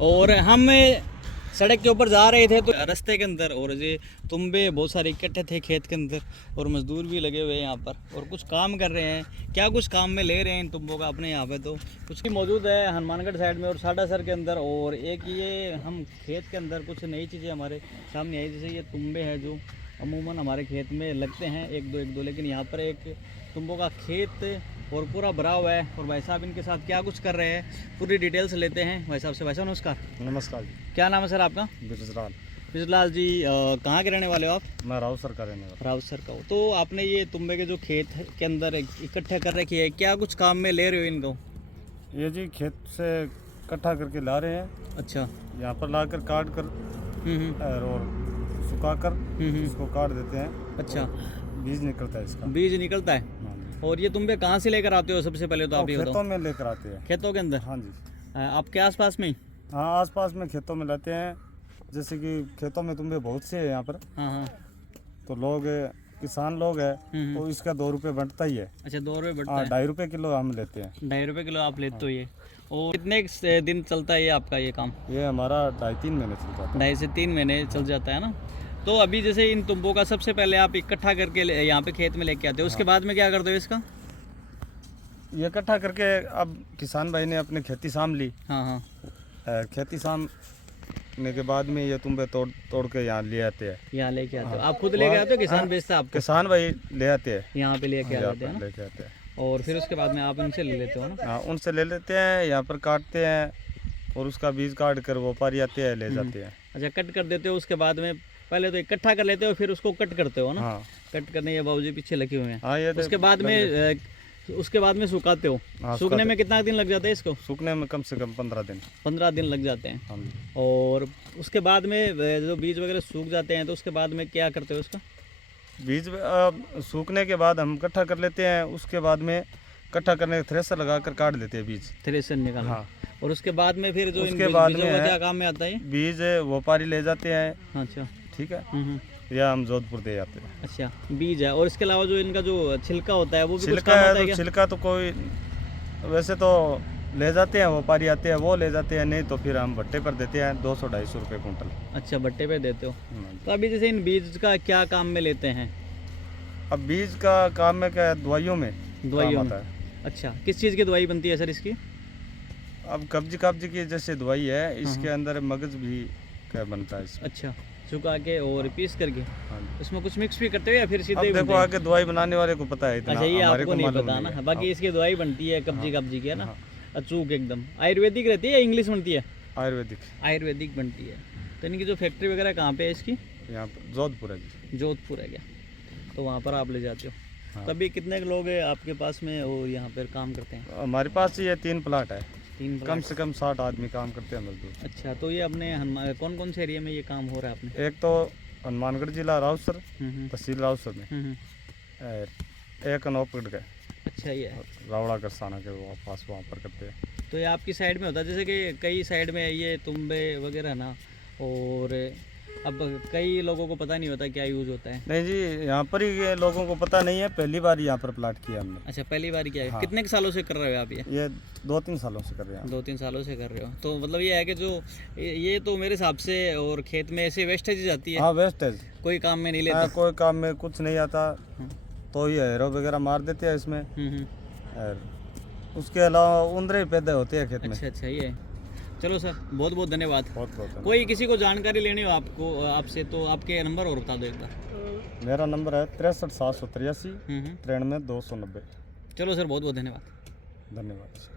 और हम सड़क के ऊपर जा रहे थे तो रास्ते के अंदर और ये तुम्बे बहुत सारे इकट्ठे थे खेत के अंदर और मजदूर भी लगे हुए हैं यहाँ पर और कुछ काम कर रहे हैं। क्या कुछ काम में ले रहे हैं इन तुम्बों का अपने यहाँ पे तो कुछ भी मौजूद है हनुमानगढ़ साइड में और साडासर के अंदर। और एक ये हम खेत के अंदर कुछ नई चीज़ें हमारे सामने आई, जैसे ये तुम्बे हैं जो अमूमन हमारे खेत में लगते हैं एक दो, लेकिन यहाँ पर एक तुम्बों का खेत और पूरा भरा हुआ है। और भाई साहब इनके साथ क्या कुछ कर रहे हैं पूरी डिटेल्स लेते हैं भाई साहब से। भाई साहब नमस्कार। नमस्कार जी। क्या नाम है सर आपका? बिजलाल। बिजलाल जी, कहाँ के रहने वाले हो आप? मैं राउसर का रहने वाला। राउसर का हो। तो आपने ये तुम्बे के जो खेत के अंदर इकट्ठा कर रखी है, क्या कुछ काम में ले रहे हो इनको? ये जी खेत से इकट्ठा करके ला रहे हैं। अच्छा। यहाँ पर लाकर काट कर और सुखा कर इसको काट देते हैं। अच्छा। बीज निकलता है इसका। बीज निकलता है। हाँ जी। और ये तुम्बे कहाँ से लेकर आते हो सबसे पहले तो आप ये खेतों बताओ? में लेकर आते हैं। खेतों के अंदर? हाँ जी। आपके आसपास में ही? हाँ, आसपास में खेतों में लाते हैं। जैसे कि खेतों में तुम्बे बहुत से हैं यहाँ पर। हाँ हाँ। तो लोग किसान लोग हैं तो इसका 2 रुपये बढ़ता ही है। अच्छा, 2 रुपये बढ़ता हाँ, है। 2.5 रुपये किलो हम लेते हैं। 2.5 रुपये किलो आप लेते हो ये। और कितने दिन चलता है ये आपका ये काम? ये हमारा 2.5-3 महीने चल जाता है। 2.5 से 3 महीने चल जाता है ना। तो अभी जैसे इन तुम्बों का सबसे पहले आप इकट्ठा करके यहाँ पे खेत में लेके आते हो, उसके बाद में क्या करते हो इसका? ये इकट्ठा करके अब किसान भाई ने अपनी खेती साम ली। हाँ हाँ। खेती सामने के बाद में ये तुम्बे तोड़ के यहाँ ले आते हैं। यहाँ लेके आते हो? आप खुद लेके आते हो किसान बेचता है आपको? किसान भाई ले आते हैं, यहाँ पे लेके यहाँ आते हैं पर ना। लेके आते हैं। और फिर उसके बाद में आप उनसे ले लेते हो ना? हाँ, उनसे ले लेते हैं, यहाँ पर काटते हैं और उसका बीज काट कर व्यापारी आते हैं ले जाते हैं। अच्छा, कट कर देते हो उसके बाद में? पहले तो इकट्ठा कर लेते हो फिर उसको कट करते हो ना? हाँ। कट करने ये बाबूजी पीछे लगे हुए हैं। हाँ, ये उसके बाद में सुखाते हो? हाँ, सूखने में कितना दिन लग जाता है इसको? सूखने में कम से कम 15 दिन। 15 दिन लग जाते हैं। हाँ। और उसके बाद में जो बीज वगैरह सूख जाते हैं तो उसके बाद में क्या करते हो उसका? बीज सूखने के बाद हम इकट्ठा कर लेते हैं। उसके बाद में इकट्ठा करने थ्रेसर लगा कर काट देते हैं बीज। थ्रेसर निकाल। हाँ। और उसके बाद में फिर जो उसके बाद में क्या काम में आता है? बीज व्यापारी ले जाते हैं। अच्छा। ठीक है। या हम जोधपुर दे जाते हैं। अच्छा, बीज है। और इसके अलावा जो इनका जो छिलका होता है वो भी कुछ छिलका काम है आता है तो क्या? छिलका तो कोई वैसे तो ले जाते हैं, व्यापारी आते हैं वो ले जाते हैं, नहीं तो फिर हम भट्टे पर देते हैं 200-250 रुपये कुंटल। अच्छा, भट्टे पे देते हो। तो अभी जैसे इन बीज का क्या काम में लेते हैं? अब बीज का काम में क्या है, दवाइयों में दवाइयों काम में। आता है। अच्छा, किस चीज़ की दवाई बनती है सर इसकी? अब कब्ज की जैसे दवाई है, इसके अंदर मगज भी क्या बनता है इसमें। अच्छा, सुखा के और पीस करके हाँ जी। इसमें कुछ मिक्स भी करते हो या फिर सीधे अब ही देखो बनते हैं? आगे दवाई बनाने वाले को पता है, इतना अच्छा, ये हमारे आपको को नहीं मालूम पता नहीं ना। है। बाकी इसकी दवाई बनती है कब्जी की है ना। हाँ। अचूक एकदम आयुर्वेदिक रहती है या इंग्लिश बनती है? आयुर्वेदिक। आयुर्वेदिक बनती है। तो इनकी जो फैक्ट्री वगैरह कहाँ पे है इसकी? यहाँ पर जोधपुर है जी। जोधपुर है क्या? तो वहाँ पर आप ले जाते हो। हाँ। तभी कितने लोग हैं आपके पास में और यहाँ पर काम करते हैं? हमारे पास ये 3 प्लाट है। 3 कम से कम 60 आदमी काम करते हैं मजदूर। अच्छा, तो ये अपने कौन कौन से एरिया में ये काम हो रहा है अपने? एक तो हनुमानगढ़ जिला राउसर, हम्म। तहसील राउसर में, हम्म। और एक अनोपगढ़ का अच्छा, ये है। रावड़ा करसाना के वो पास वहाँ पर करते हैं। तो ये आपकी साइड में होता है, जैसे कि कई साइड में ये तुम्बे वगैरह ना, और अब कई लोगों को पता नहीं होता क्या यूज़ होता है। नहीं जी, यहाँ पर ही ये लोगों को पता नहीं है, पहली बार यहाँ पर प्लाट किया हमने। अच्छा, पहली बार क्या है? हाँ। कितने सालों से कर रहे हो आप ये 2-3 सालों से कर रहे हैं। 2-3 सालों से कर रहे हो। तो मतलब ये है कि जो ये तो मेरे हिसाब से और खेत में ऐसे वेस्टेज जाती है। हाँ, वेस्टेज कोई काम में नहीं लेता। कोई काम में कुछ नहीं आता, तो ये हेरो वगैरह मार देते हैं इसमें। और उसके अलावा उंदरे पैदा होते हैं खेत में। अच्छा, ये है। चलो सर, बहुत बहुत धन्यवाद। बहुत बहुत कोई किसी को जानकारी लेनी हो आपसे तो आपके नंबर और बता दो एक बार। मेरा नंबर है 63 783 हम्म। 93 290। चलो सर, बहुत बहुत धन्यवाद। धन्यवाद।